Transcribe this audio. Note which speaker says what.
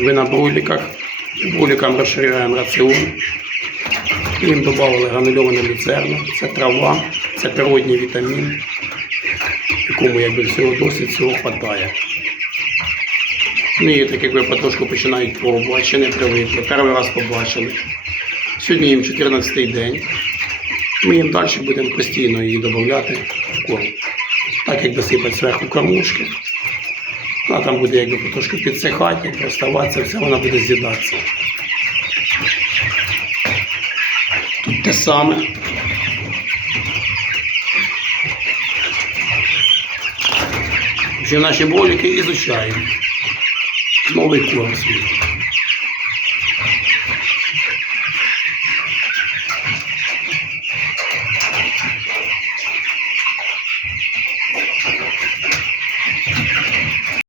Speaker 1: Ви на бруліках. Брулікам розширяємо раціон. Їм додали гранульоване люцерну. Це трава, це природній вітамін, якому якби всього досить всього вистачає. Ну і так як ви потрошку починають пробувати, ще не привикли, перший раз побачили. Сьогодні їм 14-й день. Ми їм далі будемо постійно її додати в корм. Так як досипати зверху кормушки. Вона там буде якби потрошки підсихати, проставатися, все вона буде з'їдатися. Тут те саме. Ще наші боліки ізучаємо. Новий курс.